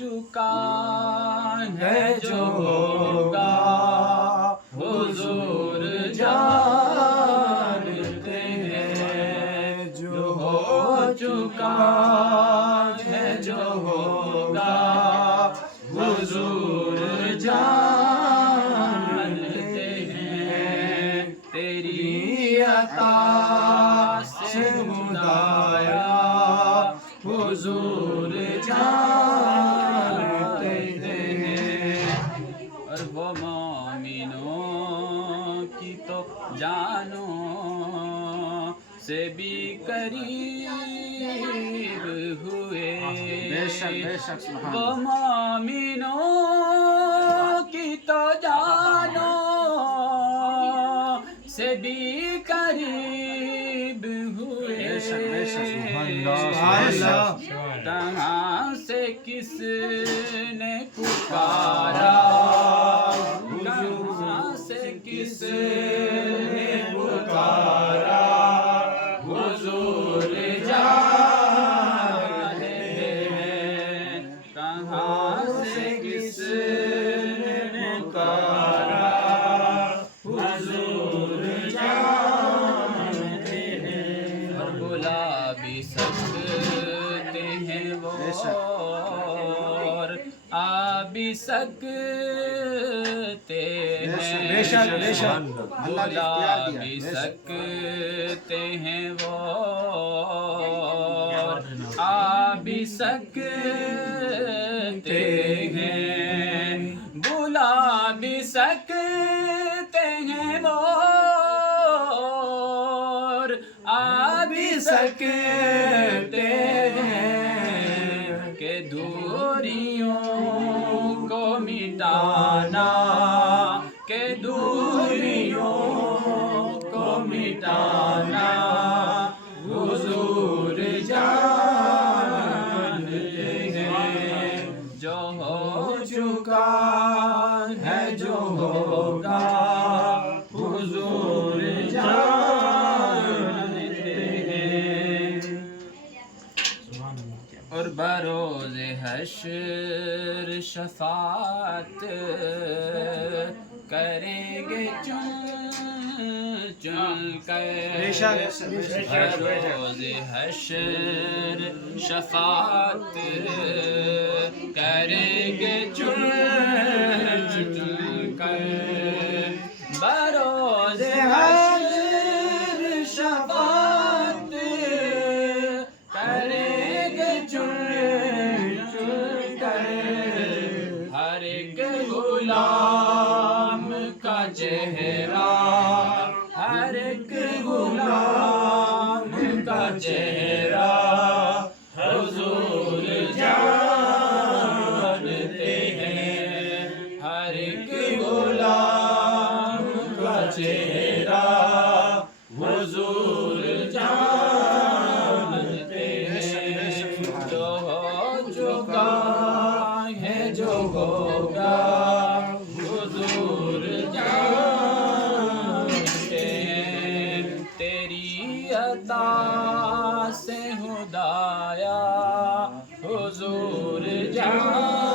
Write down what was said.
چکا ہے جو ہوگا حضور جانتے ہیں، جو ہو چکا ہے جو ہوگا حضور جانتے ہیں، تیری عطا سے خدایا حضور جانتے ہیں۔ اور وہ مومنوں کی تو جانوں سے بھی قریب ہوئے، وہ مومنوں کی تو جانوں سے بھی قریب ہوئے، کہاں سے کس نے پکارا، کہاں سے کس نے پکارا حضور جانتے ہیں، کہاں سے کس نے پکارا حضور جانتے ہیں، اور بلا بھی سکتے ہیں وہ اور آ بھی سکتے ہیں، بلا بھی سکتے ہیں وہ اور آ بھی سکتے ہیں، بلا بھی سکتے ہیں وہ اور آ بھی سکتے ہیں، کہ دوریوں کو مٹانا، کہ دوریوں کو مٹانا حضور جانتے ہیں، جو ہو چکا ہے جو ہوگا حضور جانتے ہیں۔ اور بروز حشر شفاعت کریں گے چن چن کر، بروز حشر شفاعت کریں گے چن چن کر، بروز حشر شفاعت کریں گے چن چن کر، ہر ایک غلام کا چہرہ، ہر ایک غلام کا چہرہ حضور جانتے ہیں، ہر ایک غلام کا چہرہ حضور جانتے ہیں، جو ہو چکا ہے جو ہوگا حضور جانتے ہیں، تیری عطا سے خدایا حضور جانتے